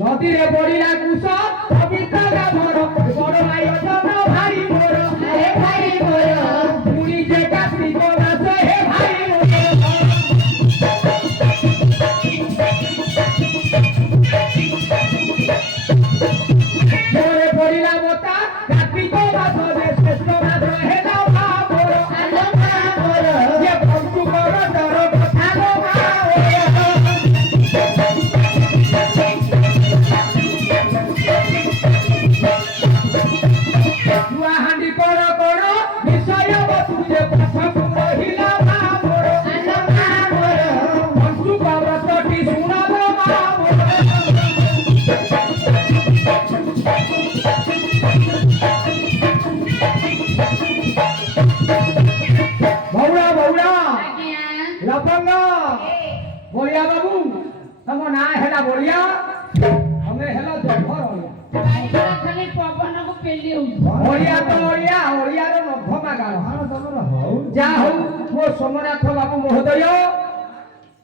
নদীরে পড়িলা কুশ পবিত্র গাভর বড় আয়োজন ভাই মোর হে ভাই মোর পুরি যে কার্তিক মাস হে ভাই মোর মোরে পড়িলা মোটা কার্তিক মাস রে শ্রেষ্ঠ মাস হেলা মা মোর আলো মা মোর যে বন্ধু মোর ডর কথা গো মা হাঁড়ি কর কর বিষয় বসু যে পছন্দ মহিলা মা মোর আলো মা মোর বন্ধু কবরটি শুনাব মা মোর বৌড়া বৌড়া লপঙ্গ বলিয়া বাবু তম না হেলা বলিয়া আমি হেলা জভর খালি পবনକୁ ପେଲି ହଉଛି ଓଡ଼ିଆ ତ ଓଡ଼ିଆ ଓଡ଼ିଆର ନଭମା ଗାନ ଯାହା ହଉ ମୋ ସୋମନାଥ ବାବୁ ମହୋଦୟ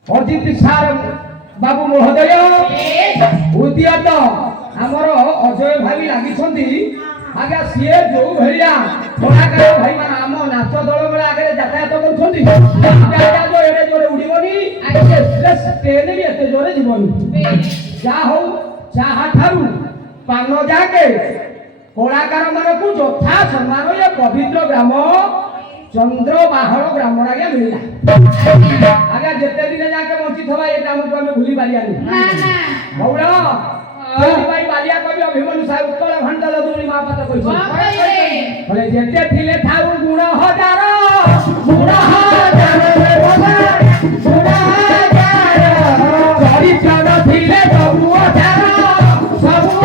ଅଜିତ ସାର୍ ବାବୁ ମହୋଦୟ ଉଦ୍ୟତ ଆମର ଅଜୟ ଭାଇ ଲାଗିଛନ୍ତି ଆଜ୍ଞା ସିଏ ଯୋଉ ଭଳିଆ କଳାକାର ଭାଇମାନେ ଆମ ନାଚ ଦଳ ବେଳେ ଆଗରେ ଯାତାୟାତ କରୁଛନ୍ତି ଏଡ଼େ ଜୋରେ ଉଡ଼ିବନି ଟ୍ରେନ ବି ଏତେ ଜୋରେ ଯିବନି ଯାହା ହଉ ଯାହା ଠାରୁ ପାନ ଯାକେ କଳାକାର ମାନଙ୍କୁ ଯଥା ସମ୍ମାନ ଏ ପବିତ୍ର ଗ୍ରାମ ଚନ୍ଦ୍ରବାହଳ ଗ୍ରାମ ଆଜ୍ଞା ମିଳିଲା ଆଜ୍ଞା ଯେତେ ଦିନ ଯାକେ ବଞ୍ଚିଥିବା ଏ ଗ୍ରାମକୁ ଆମେ ଭୁଲି ପାରିବାନି ବଉଳ ସେଥିପାଇଁ ବାଲିଆ କବି ଅଭିମନ୍ୟୁ ସାହେବ ଉତ୍କଳ ଘଣ୍ଟ ଯଦୁମଣି ମହାପାତ୍ର କହିଛନ୍ତି ଯେତେ ଥିଲେ ଥାଉ ଗୁଣ ହଜାର ଗୁଣ ହଜାର ଚରିତ୍ର ଥିଲେ ସବୁ ଅଚାର ସବୁ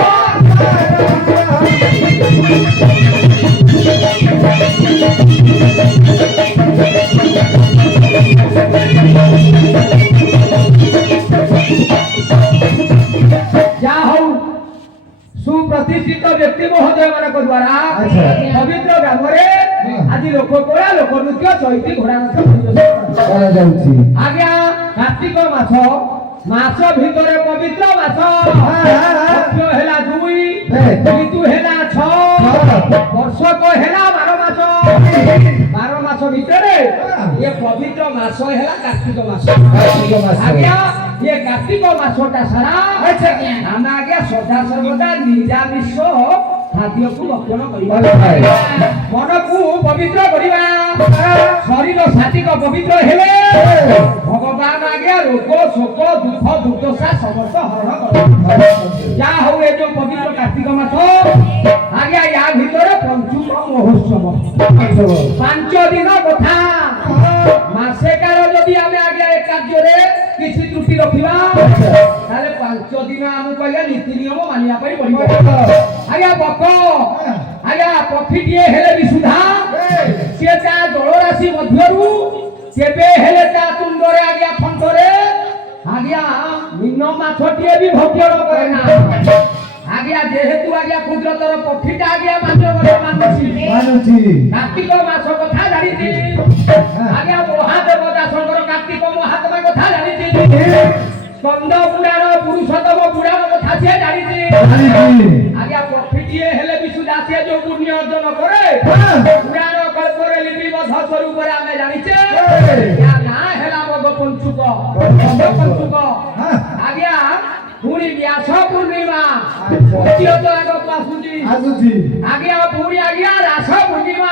ଯାହା ହଉ ସୁପ୍ରତିଷ୍ଠିତ ବ୍ୟକ୍ତି ମହୋଦୟ ମାନଙ୍କ ଦ୍ୱାରା ପବିତ୍ର ଗ୍ରାମରେ ଆଜି ଲୋକ କଳା ଲୋକ ନୃତ୍ୟ ଚୈତି ଘୋଡ଼ା ନାଚ କରାଯାଉଛି ଆଜ୍ଞା କାର୍ତ୍ତିକ ମାସ ମାସ ଭିତରେ ପବିତ୍ର ମାସ ହେଲା 2 ଋତୁ ହେଲା 6 ବର୍ଷକ ହେଲା 12 ମାସ 12 ମାସ ଭିତରେ ये पवित्र मास है कार्तिक मास आज्ञा ये कार्तिक मासटा सारा आम आज्ञा सदा सर्वदा निरामिष खाद्य को भक्षण मन को पवित्र करवा शरीर सात्विक पवित्र हेले भगवान आज्ञा रोग शोक दुख दुर्दशा समस्त हरण कर जा हो ये जो पवित्र कार्तिक मास आज्ञा या भीतर पंचुक महोत्सव 5 दिन कथा मासे काल जदि आमे आज्ञा एक कार्य रे किछि त्रुटि रखिबा ताले 5 दिन आम कहया नीति नियम मानिया पई पड़िबो आज्ञा बक आज्ञा पखिटिए हेले विसुधा से ता जल राशि मध्यरु केबे हेले ता तुंडरे आज्ञा फंटरे आज्ञा मीन माछटिए भी भक्षण करे ना आज्ञा जेहेतु आज्ञा कुदरतर पखिटा आज्ञा मानछि कार्तिक मास कथा जानिछि आज्ञा महादेव दासंकर कार्तिक महात्मा कथा जानिछि स्कंद पुराण पुरुषोत्तम पुराण कथा से जानिछि आज्ञा पखिटिए हेले विसुदा से जो पुण्य अर्जन करे पुराण कल्परे लिपिबद्ध स्वरूप रे आमे जानिछे या ना हेला बग पंचुक आज्ञा पूरी व्यास पूर्णिमा उद्यत आग पासुजी आज्ञा पूरी आज्ञा रास पूर्णिमा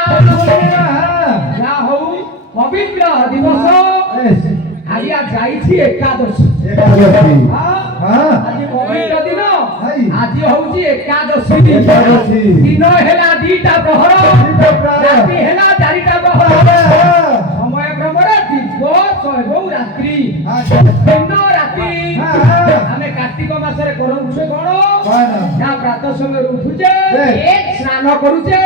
जा हो पवित्र दिवस आज्ञा जाईछि एकादशी आज पवित्र दिन आज होउछि एकादशी दिन हेला 2टा प्रहर राति हेला 4टा प्रहर समय क्रमरे दिवस एवं रात्रि दिन राति आमे कार्तिक मासरे करूछे कोन ना प्रातः समय उठुछे स्नान करूछे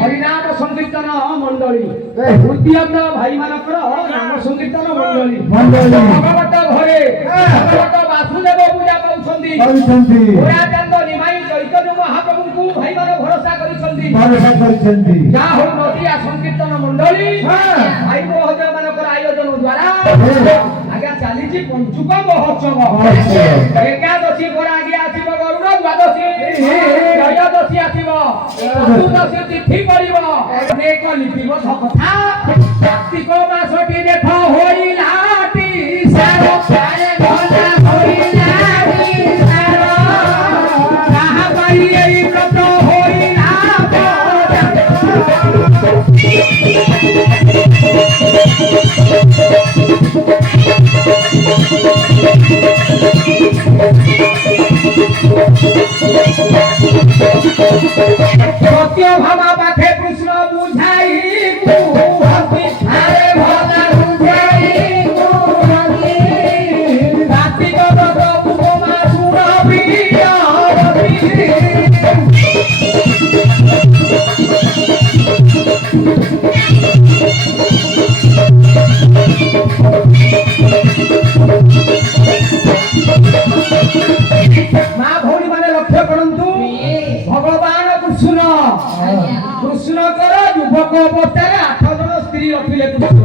हरिनाम संकीर्तन मंडली उद्यत भाई मानकर नाम संकीर्तन मंडली भगवत घरे भगवत वासुदेव पूजा पाउछंती पूरा चंद निमाई चैतन्य महाप्रभु को भाई मान भरोसा करिसंती जा हो नदिया संकीर्तन मंडली भाई महोदय मानकर आयोजन द्वारा आज्ञा ଚାଲିଛି ପଞ୍ଚୁକ ମହୋତ୍ସବ। ଏକାଦଶୀ ପରେ ଆଗେ ଆସିବ ଗରୁଡ଼ ଦ୍ୱାଦଶୀ, ତ୍ରୟୋଦଶୀ ଆସିବ, ଚତୁର୍ଦଶୀ ତିଥି ପଡ଼ିବ। ଅନେକ ଲିପିବଦ୍ଧ କଥା। କାର୍ତ୍ତିକ ମାସଟି ଦେଖ ହୋଇଲାଟି ସାର, ଭଲା ହୋଇଲାଟି ସାର, ତାହା ପାଇଁ ଏଇ ବ୍ରତ ହୋଇଲା ସତ୍ୟଭାମା ପାଖେ କୃଷ୍ଣ ବୁଝାଇ କୁହନ୍ତି, ଆରେ ଭଲା ବୁଝାଇ କୁହନ୍ତି, କାର୍ତ୍ତିକ ବ୍ରତ ଉପମା ଶୁଣ ପ୍ରିୟ। ମା ଭଉଣୀ ମାନେ ଲକ୍ଷ୍ୟ କରନ୍ତୁ, ଭଗବାନ କୃଷ୍ଣଙ୍କର ଯୁବକ ଅବସ୍ଥାରେ 8 ଜଣ ସ୍ତ୍ରୀ ରଖିଲେ କୃଷ୍ଣ।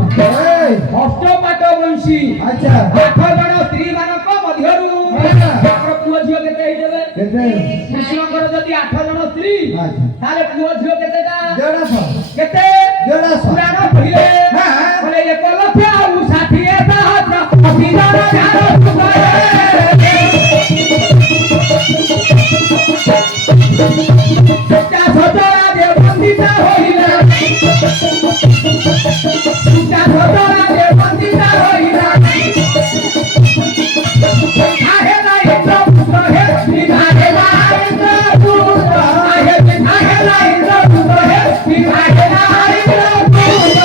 ଅଷ୍ଟପାଟ ବଂଶୀ 8 ଜଣ ସ୍ତ୍ରୀ ମାନଙ୍କ ମଧ୍ୟରୁ ତାଙ୍କର ପୁଅ ଝିଅ କେତେ ହେଇଯିବେ? କୃଷ୍ଣଙ୍କର ଯଦି 8 ଜଣ ସ୍ତ୍ରୀ ତାହେଲେ ପୁଅ ଝିଅ କେତେଟା? କେତେ? ପୁରାଣ କହିଲେ 1,60,000 ଅତି ଜଣ ଝାର ସୁନ୍ଦର। ବନ୍ଦିତା ହୋଇଲା, ବନ୍ଦିତା ହୋଇଲା, ଆହେଲା ଇନ୍ଦ୍ର ପୁତ୍ର ହେ, ବିଭାଗେଲା ଇନ୍ଦ୍ର ପୁତ୍ର, ଆହେଲା ଇନ୍ଦ୍ର ପୁତ୍ର ହେ, ବିଭାଗେଲା ଇନ୍ଦ୍ର ପୁତ୍ର।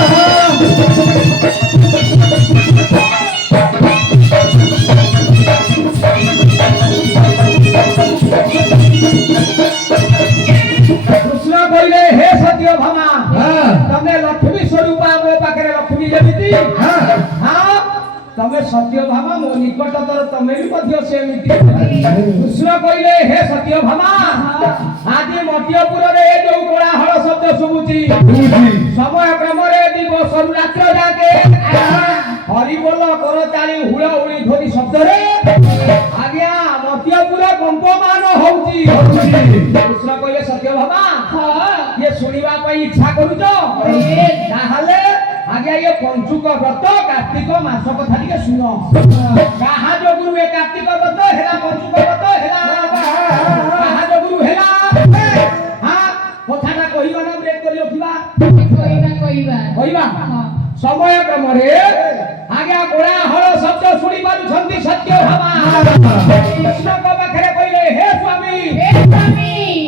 କୃଷ୍ଣ କହିଲେ, ହେ ସତ୍ୟଭାମା, ତମେ ଲକ୍ଷ୍ମୀ ସ୍ୱରୂପ, ମୋ ପାଖରେ ଲକ୍ଷ୍ମୀ ଯେମିତି, ତମେ ସତ୍ୟଭାମା ମୋ ନିକଟତର, ତମେ ବି ମଧ୍ୟ ସେମିତି। କୃଷ୍ଣ କହିଲେ, ହେ ସତ୍ୟଭାମା, ଆଜି ମତ୍ୟପୁରରେ ଏ ଯୋଉ କୋଳାହଳ ଶବ୍ଦ ଶୁଭୁଛି, ସମୟ କ୍ରମରେ ଦିବସରୁ ରାତ୍ର ଯାକେ ହରିବୋଲ କରତାଳି ହୁଳହୁଳି ଧ୍ୱନି ଶବ୍ଦରେ ଆଜ୍ଞା ମତ୍ୟପୁର କମ୍ପମାନ ହଉଛି। କୃଷ୍ଣ କହିଲେ, ସତ୍ୟଭାମା, ଇଏ ଶୁଣିବା ପାଇଁ ଇଚ୍ଛା କରୁଛ? ତାହେଲେ ଆଜ୍ଞା ଇଏ ପଞ୍ଚୁକ ବ୍ରତ କାର୍ତ୍ତିକ ମାସ କଥା ଟିକେ ଶୁଣ। କାହା ଯୋଗୁରୁ ଏ କାର୍ତ୍ତିକ ବ୍ରତ ହେଲା, ପଞ୍ଚୁକ ବ୍ରତ ହେଲା, କାହା ଯୋଗୁରୁ ହେଲା? କଥାଟା କହିବା ନା ବ୍ରେକ୍ କରି ରଖିବା? କହିବା। ସମୟ କ୍ରମରେ ଆଜ୍ଞା କୋଳାହଳ ଶବ୍ଦ ଶୁଣି ପାରୁଛନ୍ତି ସତ୍ୟଭାମା। କୃଷ୍ଣଙ୍କ ପାଖରେ କହିଲେ, ହେ ସ୍ୱାମୀ,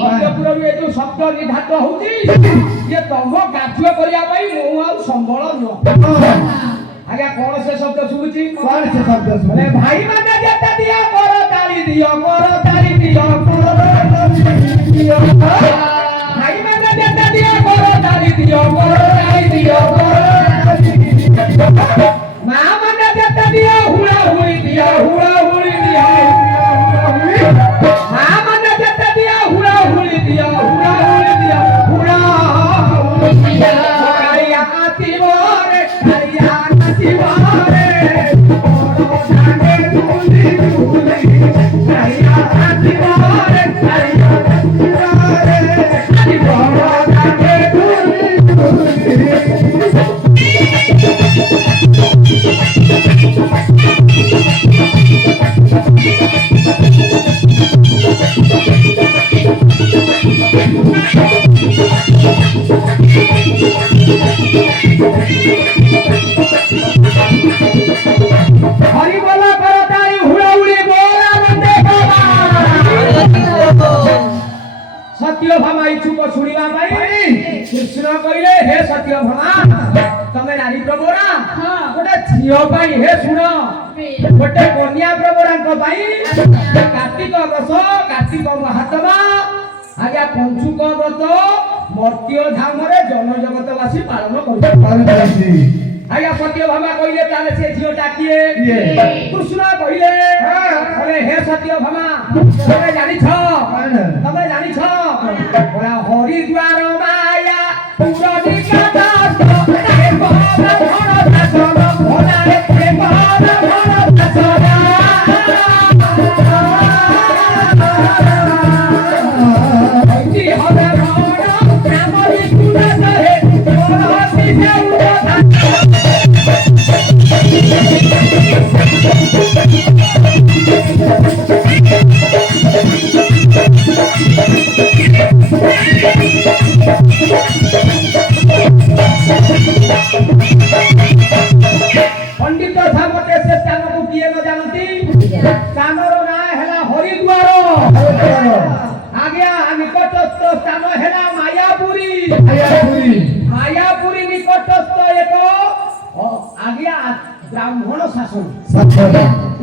ମତ୍ୟପୁରରୁ ଏ ଯୋଉ ଶବ୍ଦ ନିଧାତ ହଉଛି, ଇଏ ତମ କାର୍ଯ୍ୟ କରିବା ପାଇଁ ମୁଁ ଆଉ ସମ୍ବଳ ନୁହଁ। ଆଜ୍ଞା କଣ ସେ ଶବ୍ଦ ଶୁଭୁଛି? ଭାଇ ମାନେ ଯେତେ ଦିଅ କର ତାଳି ଦିଅ, କର ତାଳି ଦିଅ, କର ତାଳି ଦିଅ, ଭାଇ ମାନେ ଯେତେ ଦିଅ କର ତାଳି ଦିଅ, କର ତାଳି ଦିଅ, ମା ମାନେ ଯେତେ ଦିଅ ହୁଳା ହୁଳି ଦିଅ, ହୁଳା ହୁଳି ଦିଅ, ମା ମାନେ ଯେତେ ଦିଅ ହୁଳା ହୁଳି ଦିଅ, ହୁଳା ହୁଳି ଦିଅ, ହୁଳା ହୁଳି ଦିଅ। କାଳିଆ ନାଚିବରେ, କାଳିଆ ନାଚିବରେ, କାଳିଆ ନାଚିବରେ, କାଳିଆ ନାଚିବରେ, ହରିବୋଲ କରତାଳି ହୁଳହୁଳି ବୋଲା ବନ୍ଦେ ବାବା। ସତ୍ୟଭାମା ଇଚ୍ଛୁକ ଶୁଣିବା ପାଇଁ କୃଷ୍ଣ କହିଲେ, ହେ ସତ୍ୟଭାମା, ତମେ ନାରୀ ପ୍ରବରା, ଗୋଟେ ଝିଅ ପାଇଁ, ହେ ଶୁଣ, ଗୋଟେ କନ୍ୟା ପ୍ରବରାଙ୍କ ପାଇଁ କାର୍ତ୍ତିକ ମାସ, କାର୍ତ୍ତିକ ମାହାତ୍ମା ଆଜ୍ଞା ପଞ୍ଚୁକ ବ୍ରତ ମର୍ତ୍ତ୍ୟ ଧାମରେ ଜନଜଗତବାସୀ ପାଳନ କରୁଛନ୍ତି। ଆଜ୍ଞା ସତ୍ୟଭାମା କହିଲେ, ତାହେଲେ ସେ ଝିଅଟା କିଏ? କୃଷ୍ଣ କହିଲେ, ହେ ସତ୍ୟଭାମା, ତମେ ଜାଣିଛ, ତମେ ଜାଣିଛ ହରିଦ୍ୱାର ମାୟା ପୁରନିକା ଦାସ,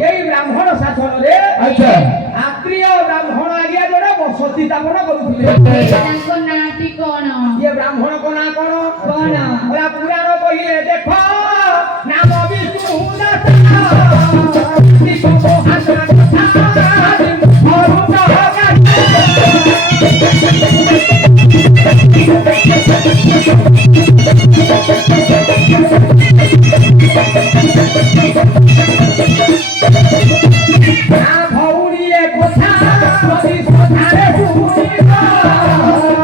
এই ব্রাহ্মণ শাসନରେ আচ্ছা আত্মীয় ব্রাহ্মণ আজ্ঞা জোড়ে বসতি স্থাপন করুଥିଲେ ତାଙ୍କ ନାଁଟି କଣ? ଇଏ ବ୍ରାହ୍ମଣ କୋନା କଣ କଣ ଓଲା ପୁରାଣ କହିଲେ ଦେଖ ନାମ ବିଷ୍ଣୁ ଦାସ ନିକୁ ହାସନା କଥା ଅରୁଣ না ভৌরিয়ে কথা প্রতি সধারে শুনিবা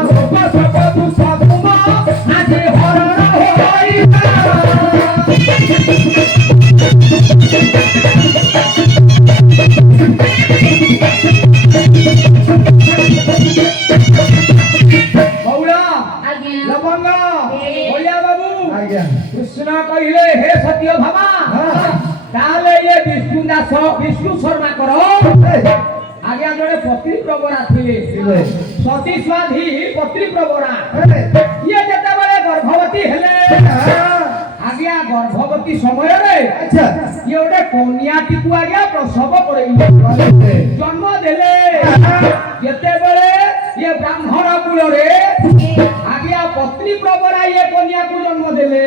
লোক সব দুঃখ তুম আজি হরণ হইবা বৌলা ଆଜ୍ଞା লবঙ্গ বলিয়া বাবু ଆଜ୍ଞା কৃষ্ণ কহিলে হে সত্য ভামা তাহলে ইয়ে বিষ্ণু দাস বিষ্ণু শর্মা কর আজ্ঞা জনে পত্নী প্রবরা ଥିଲେ সতী স্বাধী পত্নী প্রবরা ইয়ে যেତେବେଳେ গর্ভবতী হেলে আজ্ঞা গর্ভবতী সমୟରେ আচ্ছা ইয়ে ଗୋଟେ কন্যাটিକୁ আজ্ঞা প্রসব করেইলে জন্ম দেলে যেତେବେଳେ ইয়ে ব্রাহ্মণ কুଳରେ আজ্ঞা পত্নী প্রবরা ইয়ে কন্যাକୁ জন্ম দেলে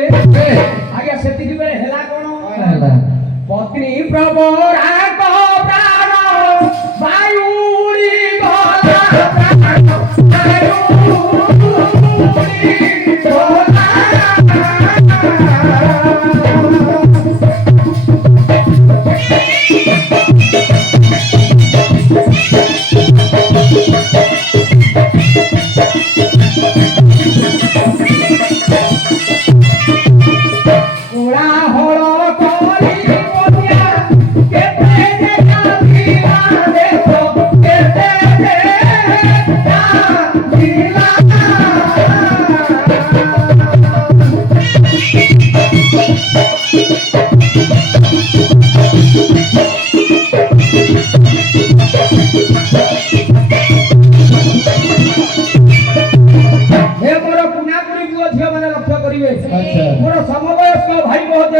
আজ্ঞা সেତିকি ବେଳେ ହେଲା কোন পত্নী প্রবরা কো প্রাণ বায়ুরি গলা প্রাণ বায়ুরি গলা ওরা হল কলি কন্যা কেতে দেখা দিলা দেখো কেতে দেখা দিলা হে মোর পুনাপুরি পুଅ ଝିଅ ମାନେ ଲକ୍ଷ୍ୟ କରିବେ ଆଚ୍ଛା ମୋର ସମବୟସ୍କ ଭାଇ ମହୋଦୟ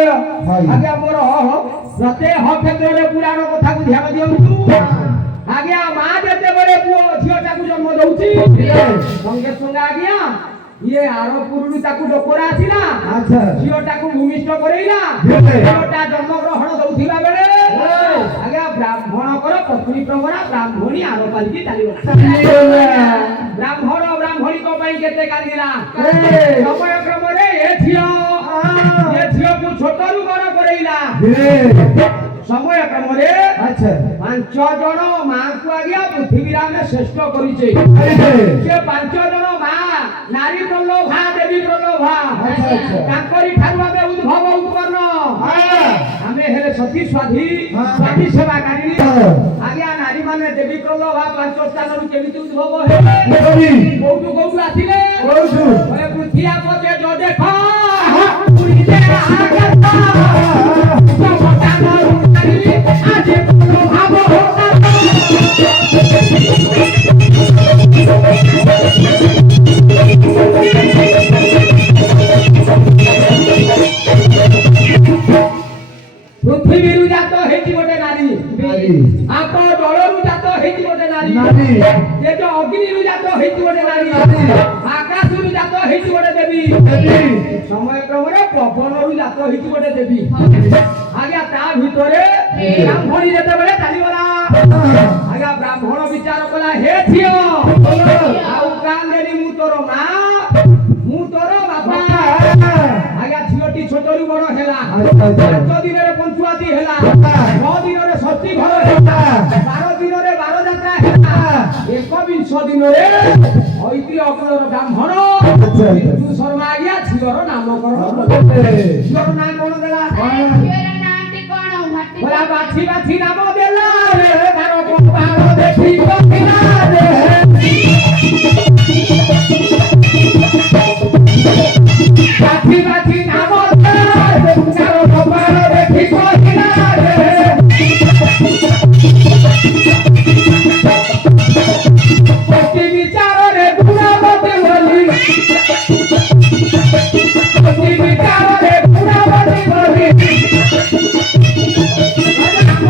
ଭାଇ। ଆଜ୍ଞା ମୋର ପ୍ରତ୍ୟେକ କ୍ଷେତ୍ରରେ ପୁରାଣ କଥାକୁ ଧ୍ୟାନ ଦିଅନ୍ତୁ ଆଜ୍ଞା ମା ଯେତେବେଳେ ପୁଅ ଝିଅଟାକୁ ଜନ୍ମ ଦଉଛି ସଙ୍ଗେ ସଙ୍ଗେ ଆଜ୍ଞା ଇଏ ଆର ପୁରୁରୁ ତାକୁ ଡୋକରା ଆସିଲା ଆଚ୍ଛା ଝିଅଟାକୁ ଭୂମିଷ୍ଠ କରେଇଲା ଝିଅଟେ। ଝିଅଟା ଜନ୍ମ ଗ୍ରହଣ ଦଉଥିବା ବେଳେ ଆଜ୍ଞା ବ୍ରାହ୍ମଣଙ୍କର ପତ୍ନୀ ପ୍ରବରା ବ୍ରାହ୍ମଣୀ ଆର ପାଲିକି ଚାଲିଗଲା ବ୍ରାହ୍ମଣ ବ୍ରାହ୍ମଣୀଙ୍କ ପାଇଁ କେତେ କାନ୍ଦିଲା ସମୟ କ୍ରମରେ ଏ ଝିଅକୁ ଛୋଟରୁ ବଡ଼ କରେଇଲା ସମୟ କ୍ରମରେ ଆଚ୍ଛା 5 ଜଣ ମାଙ୍କୁ ଆଜ୍ଞା ପୃଥିବୀରେ ଆମେ ଶ୍ରେଷ୍ଠ କରିଛେ ସେ 5 ଜଣ ମା ନାରୀ ପ୍ରଲୋଭା ଦେବୀ ପ୍ରଲୋଭା ଆଚ୍ଛା, ଆଚ୍ଛା। ତାଙ୍କରି ଠାରୁ ଆମେ ଉଦ୍ଭବ ଉତ୍ପନ୍ନ ଆମେ ହେଲେ ସତୀ ସ୍ୱାଧୀ ହଁ। ସ୍ୱାଧୀ ସେବାକାରିଣୀ ହଁ। ଆଜ୍ଞା ନାରୀ ମାନେ ଦେବୀ ପ୍ରଲୋଭା 5 ସ୍ଥାନରୁ କେମିତି ଉଦ୍ଭବ ହେଲେ କୋଉଠୁ କୋଉଠୁ ଆସିଲେ ପୃଥିବୀ ପଦେ ଯୋ ଦେଖ ପୁରୀରେ ଆଗତ ସମତା ମରୁନାରୀ ଆଜି ପ୍ରଭାବ ପୃଥିବୀରୁ ଜାତ ହେଇଛି ଗୋଟେ ନାରୀ ଆପ ଜଳରୁ ଜାତ ହେଇଛି ଗୋଟେ ନାରୀ ତେଜ ଅଗ୍ନିରୁ ଜାତ ହେଇଛି ଗୋଟେ ନାରୀ ଆକାଶରୁ ଜାତ ହେଇଛି ଗୋଟେ ଦେବୀ ସମୟ କ୍ରମରେ ପବନରୁ ଜାତ ହେଇଛି ଗୋଟେ ଦେବୀ ଆଜ୍ଞା ତା ଭିତରେ ବ୍ରାହ୍ମଣୀ ଯେତେବେଳେ ଚାଲିଗଲା ଆଜ୍ଞା ବ୍ରାହ୍ମଣ ବିଚାର କଲା ହେ ଝିଅ ଆଉ କାନ୍ଦେନି ମୁଁ ତୋର ମା ମୁଁ ତୋର ବାପା ଆଜ୍ଞା ଝିଅଟି ଛୋଟରୁ ବଡ଼ ହେଲା 5 ଦିନରେ ପଞ୍ଚୁଆତି ହେଲା 9 ଦିନରେ ଷଷ୍ଠୀ ଘର ହେଲା 12 ଦିନରେ 12 ଯାତ୍ରା ହେଲା 21 ଦିନରେ ଐତିହ୍ୟ ଅଗ୍ରର ବ୍ରାହ୍ମଣ ବିଷ୍ଣୁ ଶର୍ମା ଆଜ୍ଞା ଝିଅର ନାମକରଣ କଲେ ଝିଅର ନାଁ କଣ ଦେଲା ଝିଅର ନାଁଟି କଣ? ଭାଟି ବୋଲା ବାଛି ବାଛି ନାମ ଦେଲା ତାର କପାଳ ଦେଖି କହିଲା ବାଛି ବାଛି ନାମ ଦେଲା ତାର କପାଳ ଦେଖି କହିଲା ପତି ବିଚାରରେ ଗୁଣବତୀ ବୋଲି ପତି ବିଚାରରେ ଗୁଣବତୀ ବୋଲି ନାମ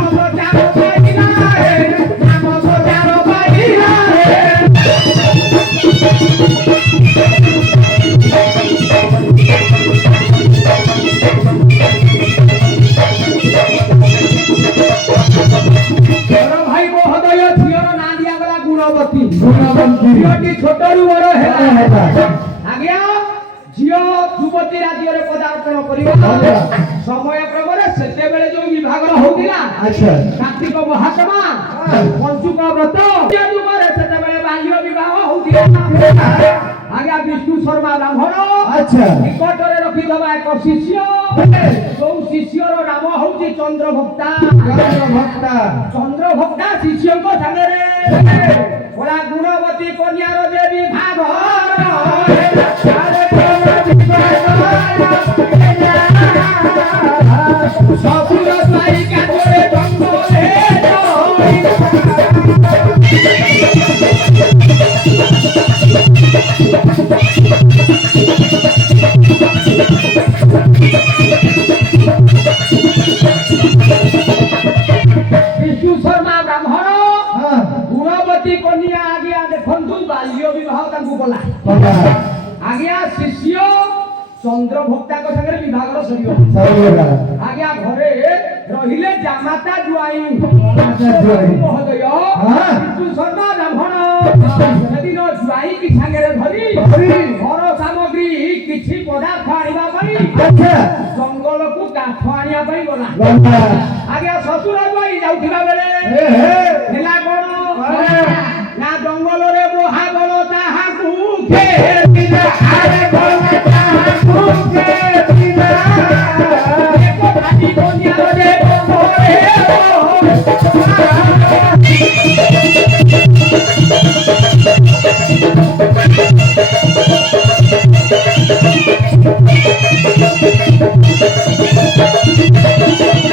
ଝିଅଟି ଛୋଟରୁ ବଡ଼ ହେଲା ହେଲା। ଆଜ୍ଞା ଝିଅ ଯୁବତୀ ରାଜ୍ୟରେ ପଦାର୍ପଣ କରିବ ସମୟ କ୍ରମରେ ସେତେବେଳେ ଯୋଉ ବିଭାଘର ହଉଥିଲା ଆଚ୍ଛା କାର୍ତ୍ତିକ ମହାସମା ପଞ୍ଚୁକ ବ୍ରତ ଯୁଗରେ ସେତେବେଳେ ବାଲ୍ୟ ବିବାହ ହଉଥିଲା ଆଜ୍ଞା ବିଷ୍ଣୁ ଶର୍ମା ବ୍ରାହ୍ମଣ ଆଚ୍ଛା ନିକଟରେ ରଖିଥିବା ଏକ ଶିଷ୍ୟ ଯୋଉ ଶିଷ୍ୟର ନାମ ହଉଛି ଚନ୍ଦ୍ରଭକ୍ତା ଭକ୍ତା ଚନ୍ଦ୍ରଭକ୍ତା ଶିଷ୍ୟଙ୍କ ସାଙ୍ଗରେ ଓଳା ଗୁଣବତୀ କନ୍ୟାର ଯେ ବିଭାଘର ଶ୍ୱଶୁର ସ୍ୱାଇଁ କାଜରେ ଜଙ୍ଗଲେ ବିଷ୍ଣୁ ଶର୍ମା ବ୍ରାହ୍ମଣ ଗୁଣବତୀ କନ୍ୟା ଆଜ୍ଞା ଦେଖନ୍ତୁ ବାଲ୍ୟ ବିବାହ ତାଙ୍କୁ କଲା ଆଜ୍ଞା ଶିଷ୍ୟ ଚନ୍ଦ୍ରଭକ୍ତାଙ୍କ ସାଙ୍ଗରେ ବିଭାଘର ସରିବ ଆଜ୍ଞା ଘରେ ରହିଲେ ଜାମାତା ଜୁଆଇଁ ମହୋଦୟ ବିଷ୍ଣୁ ଶର୍ମା ବ୍ରାହ୍ମଣ ସେଦିନ ଜୁଆଇଁକି ସାଙ୍ଗରେ ଧରି ଘର ସାମଗ୍ରୀ କିଛି ପଦାର୍ଥ ଆଣିବା ପାଇଁ ଜଙ୍ଗଲକୁ କାଠ ଆଣିବା ପାଇଁ ଗଲା ଆଜ୍ଞା ଶ୍ୱଶୁର ଜୁଆଇଁ ଯାଉଥିବା ବେଳେ ହେଲା କଣ ନା ଜଙ୍ଗଲରେ ମହାବଳ ତାହାକୁ ଘେରିଲା ଆରେ ବଳ ତାହାକୁ ଘେରିଲା ଏକ ଭାଟି କନ୍ୟାର ଯେ ବନ୍ଧରେ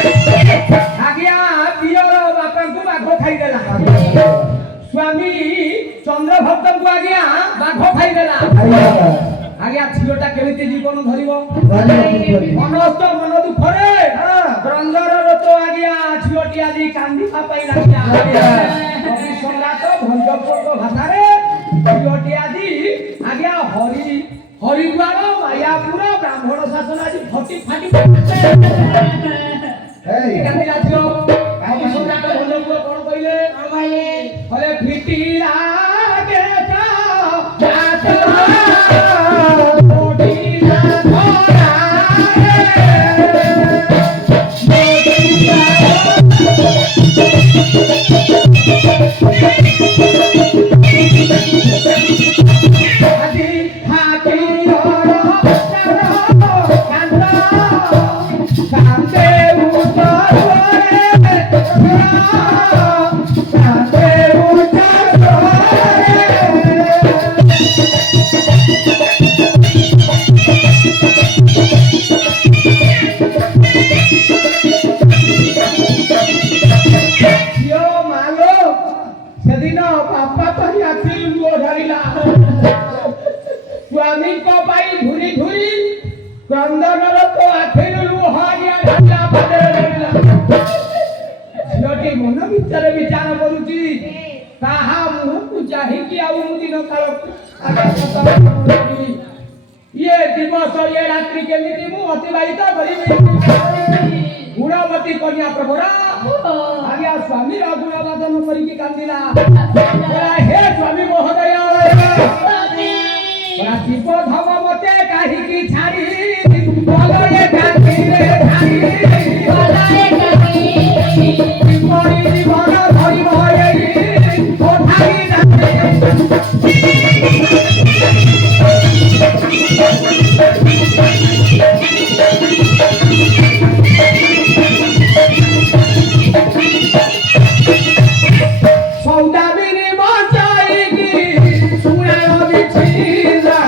ଆଜ୍ଞା ଦିଅର ବାପାଙ୍କୁ ବାଘ ଖାଇଦେଲା ସ୍ୱାମୀ ଚନ୍ଦ୍ରଭକ୍ତଙ୍କୁ ଆଜ୍ଞା ବାଘ ଖାଇଦେଲା ଆଜ୍ଞା ଝିଅଟା କେମିତି ଜୀବନ ଧରିବ ମନସ୍ଥ ମନ ଦୁଃଖରେ ରଙ୍ଗର ତ ଆଜ୍ଞା ଝିଅଟି ଆଜି କାନ୍ଦିବା ପାଇଁ ଲାଗିଲା କବି ସମ୍ରାଟ ଭଞ୍ଜପୁରଙ୍କ ଭାଷାରେ ଝିଅଟି ଆଜି ଆଜ୍ଞା ହରିଦ୍ୱାର ମାୟାପୁର ବ୍ରାହ୍ମଣ ଶାସନ ଆଜି ଫଟି ଫାଟି କାନ୍ଦିଲା ଝିଅ କବି ସମ୍ରାଟ ଭଞ୍ଜପୁର କଣ କହିଲେ ହରେ ଫିଟିଲା ସେଦିନ ବାପା ପାଇଁ ଆଖି ଲୁହ ଢାଳିଲା ସ୍ୱାମୀଙ୍କ ପାଇଁ ଧୁରି ଧୁରି କ୍ରନ୍ଦନର ତ ଆଖିରୁ ଲୁହ ଆଜ୍ଞା ଢାଳିଲା ପାଦରେ ଢାଳିଲା ଝିଅଟି ମନ ଭିତରେ ବିଚାର କରୁଛି କାହା ମୁହଁକୁ ଚାହିଁକି ଆଉ ମୁଁ ଦିନ କାଳ ଇଏ ଦିବସ ଇଏ ରାତ୍ରି କେମିତି ମୁଁ ଅତିବାହିତ କରିବି ଗୁଣବତୀ କନ୍ୟା ପ୍ରଭରା ଆଜ୍ଞା ସ୍ୱାମୀର ଗୁଣବାଦନ କରିକି କାନ୍ଦିଲା ହେ ସ୍ୱାମୀ ମହୋଦୟ ଶିବ ଧବ ମତେ କାହିଁକି ଛାଡ଼ି ଭଲରେ କାନ୍ଦିରେ ଛାଡ଼ି ମରି ଜୀବନ ଧରିବ ଏଇ କୋଠାରି ସୌଦାମିନୀ ବଞ୍ଚାଇକି ଶୁଣାର ବିଛିଲା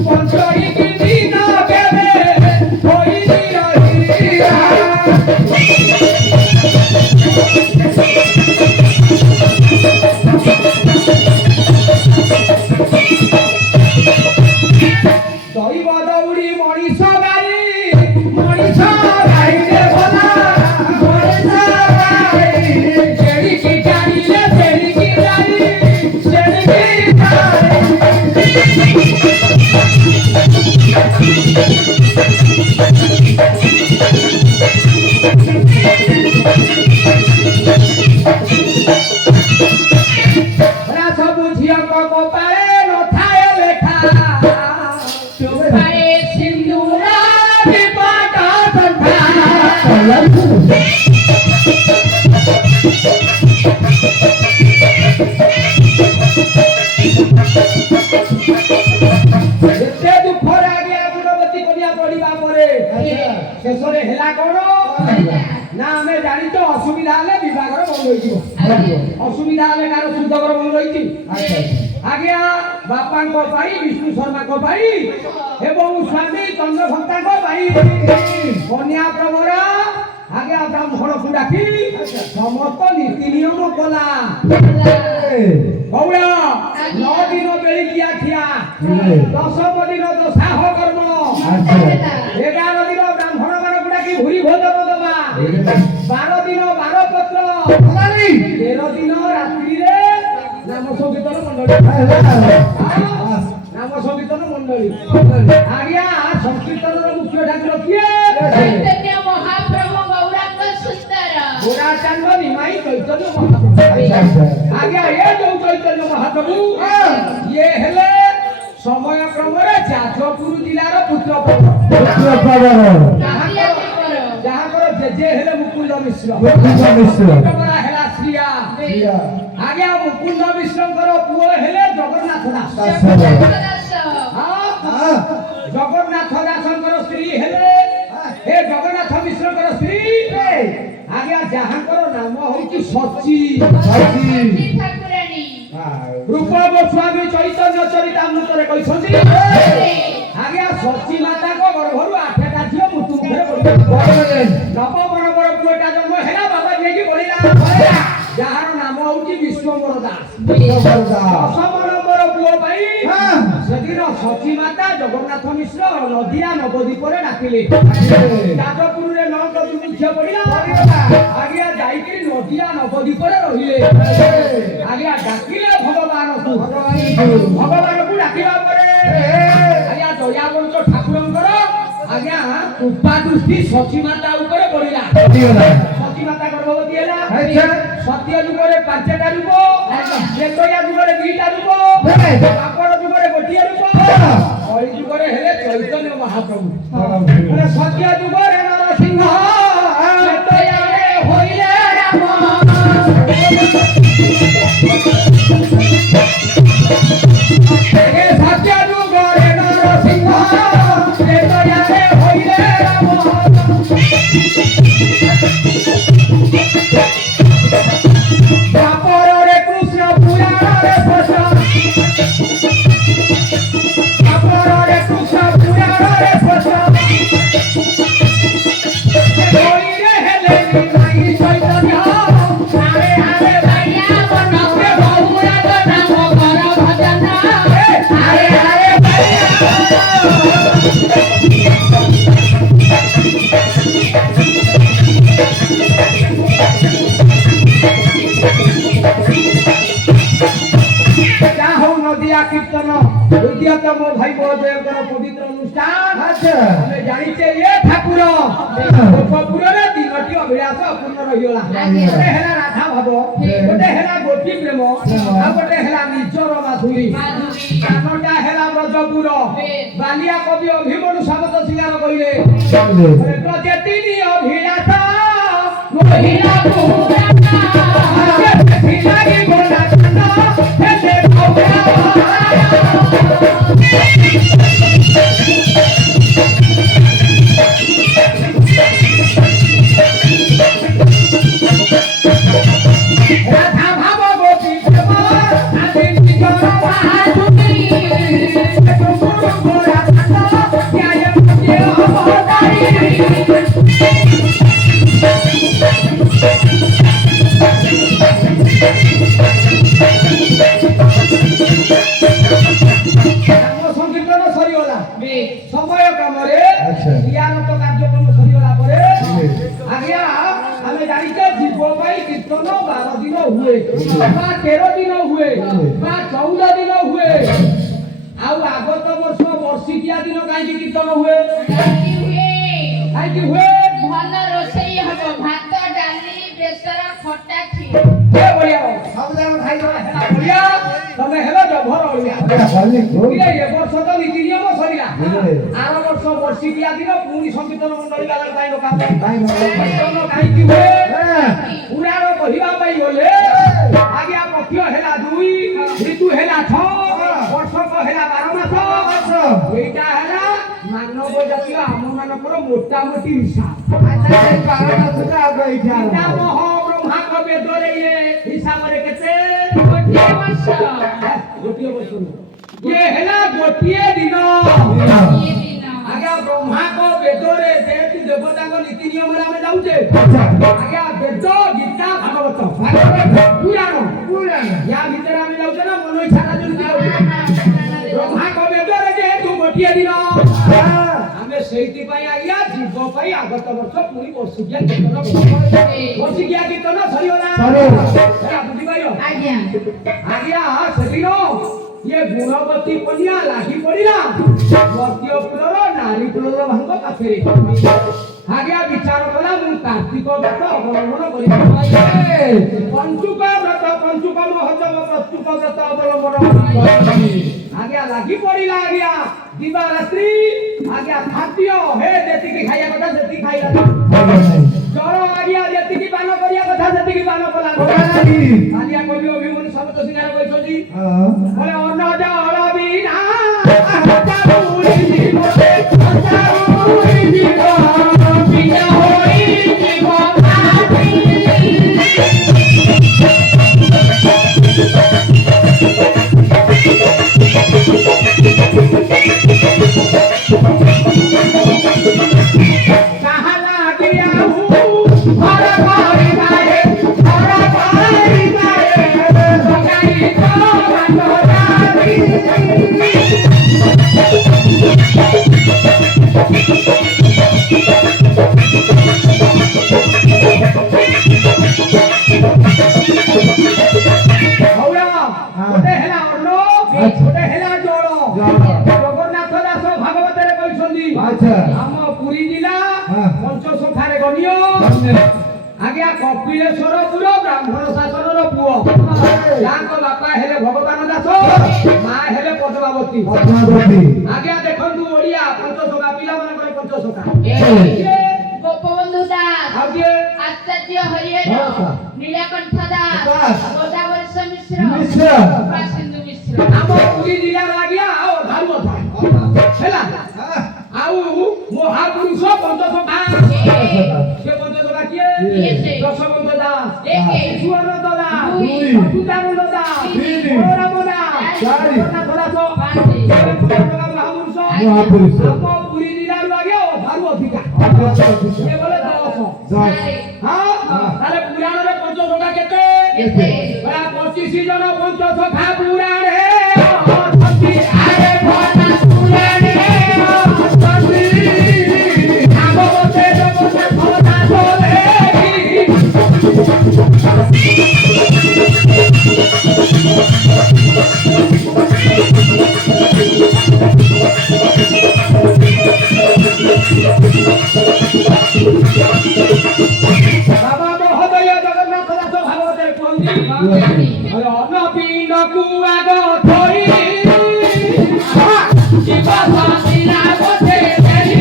ପଞ୍ଚଇକି ଦିନ କେବେ ହୋଇନି ରହିଲା ଅସୁବିଧା ହେଲେ ବିଭାଗର ବନ୍ଦ ହୋଇଯିବ ଅସୁବିଧା ହେଲେ କାହାର ସୁଧକର ବନ୍ଦ ହୋଇଛି ଆଜ୍ଞା ବାପାଙ୍କ ପାଇଁ ବିଷ୍ଣୁ ଶର୍ମାଙ୍କ ପାଇଁ ଏବଂ ସ୍ୱାମୀ ଚନ୍ଦ୍ରଘଣ୍ଟାଙ୍କ ପାଇଁ କନ୍ୟା ପ୍ରବର ଆଜ୍ଞା ବ୍ରାହ୍ମଣକୁ ଡାକି ସମସ୍ତ ନୀତି ନିୟମ କଲା କଉଳ 9 ଦିନ ବେଳିକିଆ ଠିଆ 10ମ ଦିନ ଦଶାହ କର୍ମ 11 ଦିନ ବ୍ରାହ୍ମଣ ମାନଙ୍କୁ ଡାକି ଭୁରି ଭୋଜନ ଦବା 12 ଦିନ 12 ପତ୍ର 13 ଦିନ ରାତ୍ରିରେ ନାମ ସଂକୀର୍ତ୍ତନ ମଣ୍ଡଳୀ ନାମ ସଂକୀର୍ତ୍ତନ ମଣ୍ଡଳୀ ଆଜ୍ଞା ସଂକୀର୍ତ୍ତନର ମୁଖ୍ୟ ଠାକୁର କିଏ ଚୈତନ୍ୟ ମହାପ୍ରଭୁ ଗୌରାଙ୍ଗ ସୁନ୍ଦର ଗୋରାଚାନ୍ଦ ନିମାଇ ଚୈତନ୍ୟ ମହାପ୍ରଭୁ ଆଜ୍ଞା ଏ ଯୋଉ ଚୈତନ୍ୟ ମହାପ୍ରଭୁ ଇଏ ହେଲେ ସମୟ କ୍ରମରେ ଯାଜପୁର ଜିଲ୍ଲାର ପୁତ୍ର ଯାହାଙ୍କର ଜେଜେ ହେଲେ ମୁକୁନ୍ଦ ମିଶ୍ର ହେଲା ଶ୍ରୀୟା ଆଜ୍ଞା ମୁକୁନ୍ଦ ମିଶ୍ରଙ୍କର ପୁଅ ହେଲେ ଜଗନ୍ନାଥ ଦାସ ଜଗନ୍ନାଥ ଦାସଙ୍କର ସ୍ତ୍ରୀ ହେଲେ ଏ ଜଗନ୍ନାଥ ମିଶ୍ରଙ୍କର ସ୍ତ୍ରୀ ଆଜ୍ଞା ଯାହାଙ୍କର ନାମ ହଉଛି ସଚି ରୂପ ଗୋସ୍ୱାମୀ ଚୈତନ୍ୟ ଚରିତାମୃତରେ କହିଛନ୍ତି ଆଜ୍ଞା ସଚି ମାତାଙ୍କ ଗର୍ଭରୁ 8ଟା ଝିଅ ମୃତ୍ୟୁ ମୁଖରେ ପଡ଼ିଲେ ନବମର ପୁଅଟା ଜନ୍ମ ହେଲା ବାବା ଯାଇକି ବଳିଲା ଯାହାର ନାମ ହଉଛି ବିଶ୍ୱମ୍ବର ଦାସ 10ମର ପୁଅ ପାଇଁ ସେଦିନ ସଚୀ ମାତା ଜଗନ୍ନାଥ ମିଶ୍ର ନଦିଆ ନବଦ୍ୱୀପରେ ଡାକିଲେ ଯାଜପୁରରେ ନଅଙ୍କ ଝିଅ ପଡ଼ିଲା ଆଜ୍ଞା ଯାଇକି ନଦିଆ ନବଦ୍ୱୀପରେ ରହିଲେ ଆଜ୍ଞା ଡାକିଲେ ଭଗବାନଙ୍କୁ ଡାକିବା ପରେ ଆଜ୍ଞା ଦୟାବନ୍ତ ଠାକୁରଙ୍କର ଆଜ୍ଞା କୃପା ଦୃଷ୍ଟି ସଚୀ ମାତା ଉପରେ ପଡ଼ିଲା ସଚୀ ମାତା ଗର୍ଭବତୀ ହେଲା ସତ୍ୟ ଯୁଗରେ 5ଟା ରୂପ ତ୍ରେତୟା ଯୁଗରେ 2ଟା ରୂପ ଦ୍ୱାପର ଯୁଗରେ ଗୋଟିଏ ରୂପ କଳି ଯୁଗରେ ହେଲେ ଚୈତନ୍ୟ ମହାପ୍ରଭୁ ସତ୍ୟ ଯୁଗରେ ନରସିଂହ ତ୍ରେତୟାରେ ହୋଇଲେ ରାମ ସତ୍ୟ ଯୁଗରେ ନରସିଂହ ତ୍ରେତୟାରେ ହୋଇଲେ ରାମ ଦ୍ୱାପରରେ କୃଷ୍ଣ ପୁରାଣରେ ଦ୍ୱାପରରେ କୃଷ୍ଣ ପୁରାଣରେ କଳିରେ ହେଲେ ନିମାଇ ଚୈତନ୍ୟ ଆରେ ଆରେ ବାୟା ବନକେ ବହୁରାଗ ନାମ କର ଭଜନ ଆରେ ଆରେ ବାୟା কীর্তন দ্বিতীয়তম ভাই বড়দেবଙ୍କର পবিত্র অনুষ্ঠান ଆମେ ଜାଣିଛେ ଏ ଠାକୁର ଗୋପପୁରରେ 3ଟି ଅଭିଳାଷ ଅପୂର୍ଣ୍ଣ ରହିଗଲା ଗୋଟେ ହେଲା ରାଧା ଭାବ ଗୋଟେ ହେଲା ଗୋପୀ ପ୍ରେମ ଆଉ ଗୋଟେ ହେଲା ନିଜର ମାଧୁରୀ 3ଟା ହେଲା ବ୍ରଜପୁର ବାଲିଆ କବି ଅଭିମନ୍ୟୁ ସାମନ୍ତ ସିଂହାର କହିଲେ ବ୍ରଜେତିନି ଅଭିଳାଷ ରହିଲା ପୁରା ଲାଗି ଗୋଲା କାନ ହେଲେ ଭୌରା রাধা ভাব গোপী প্রেম আদি নিজর বাহাদুরি গুরু গোরা কান ন্যায় মধ্যে অবতারি সংকীর্তন সরিগলা সময় কামরে জ্ঞানত কার্যক্রম সরিগলা পরে আজ্ঞা আমি জানিছে জীব পাই কীর্তন 12 দিন হুয়ে বা 13 দিন হুয়ে বা 14 দিন হুয়ে আউ আগত বর্ষ বর্ষিকিয়া দিন কাইকি কীর্তন হুয়ে কাইকি হুয়ে ଭଲ ରୋଷେଇ ହବ ଭାତ ଡାଲି ବେସର ଖଟା କ୍ଷୀର ଏ ବଢିଆ ସବୁ ଜାଣ ଖାଇ ଦବା ହେଲା ବଢିଆ ତମେ ହେଲ ଜଭର ବଢିଆ ଏ ବର୍ଷ ତ ନୀତି ନିୟମ ସରିଲା ଆର ବର୍ଷ ବର୍ଷିକିଆ ଦିନ ପୁଣି ସଂକୀର୍ତ୍ତନ ମଣ୍ଡଳୀ ବାଲା ପାଇଁ କୀର୍ତ୍ତନ କାହିଁକି ହୁଏ ପୁରାଣ କହିବା ପାଇଁ ଗଲେ ଆଜ୍ଞା ପକ୍ଷ ହେଲା 2 ଋତୁ ହେଲା 6 ବର୍ଷକ ହେଲା 12 ମାସ ଏଇଟା ହେଲା ମାନବ ଜାତୀୟ ଆମ ମାନଙ୍କର ମୋଟାମୋଟି ହିସାବ ଗୋଟିଏ ବର୍ଷ ଇଏ ହେଲା ଗୋଟିଏ ଦିନ ଆଜ୍ଞା ବ୍ରହ୍ମାଙ୍କ ବେଦରେ ଯେହେତୁ ଦେବତାଙ୍କ ନୀତି ନିୟମରେ ଆମେ ଯାଉଛେ ଆଜ୍ଞା ବେଦ ଗୀତା ଭାଗବତ ପୁରାଣ ୟା ଭିତରେ ଆମେ ଯାଉଛେ ନା ମନ ଇଚ୍ଛା ରାଜନୀତି ବ୍ରହ୍ମାଙ୍କ ବେଦରେ ଯେହେତୁ ଗୋଟିଏ ଦିନ ଆମେ ସେଇଥିପାଇଁ ଆଜ୍ଞା ଯିବ ପାଇଁ ଆଗତ ବର୍ଷ ପୁଣି ବର୍ଷିକିଆ କୀର୍ତ୍ତନ ବର୍ଷିକିଆ କୀର୍ତ୍ତନ ସରିଗଲା ବୁଝିପାରିଲ ଆଜ୍ଞା ସେଦିନ ये गुणवती पनिया लागी पड़िला मध्य कुलर नारी कुलर भांग पाखे आज्ञा विचार कला मु कार्तिक व्रत अवलंबन करि पंचुक व्रत पंचुक महत्व प्रस्तुत व्रत अवलंबन आज्ञा लागी पड़िला आज्ञा दिवा रात्रि आज्ञा खाद्य हे जेति की खाया कथा जेति खाइला जर आज्ञा जेति की पान करिया कथा जेति की पान कला आज्ञा कवि अभिमन्यु शब्द सिंगार कइछथि बोले अन्न जल बिना अचारुई जीवते अचारुई जीवन बिना होई जीवन कहाला दिया हूँ हर भाई गाए हर भाई गाए सगाई तो मनोरारी हौला गोटे हेला अन्न गोटे हेला जल जगन्नाथ दास भागवत रे कहिसंदी हम पुरी जिला पंचसखारे गनिय आज्ञा कपिलेश्वर पुर ब्राह्मण शासन रो पुओ याको बापा हेले भगवान दास मा हेले पद्मावती आज्ञा देखंतु ओडिया पंचसखा पिला मन करे पंचसखा गोपबंधु दास आज्ञा आचार्य हरिहर नीलकंठ दास गोदावरी मिश्र सिंधु मिश्र हम पुरी जिला आज्ञा और भागवत हेला आउ महापुरुष पंचसखा से पंचसखा किए दशबंध दास सुवर्ण दास अच्युतानंद दास राम दास जगन्नाथ दास महापुरुष हम पुरी जिला आज्ञा और भागवतिका ये बोले 10 हां ताले पुराण रे पंचसखा केते 25 जन पंचसखा पुराण रे आरे भना पुराण रे भागवते जगन्नाथ दास रे बाबा महोदय जगन्नाथ दास भागवते कहंती अन्न पिंड कुआग थई जीव शांतिना पथे देरी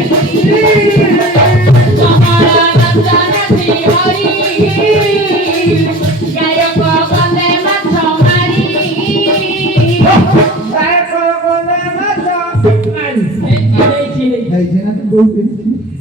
समरा नचनती हरि गायक गले माछ मारी गायक गले माछ मारी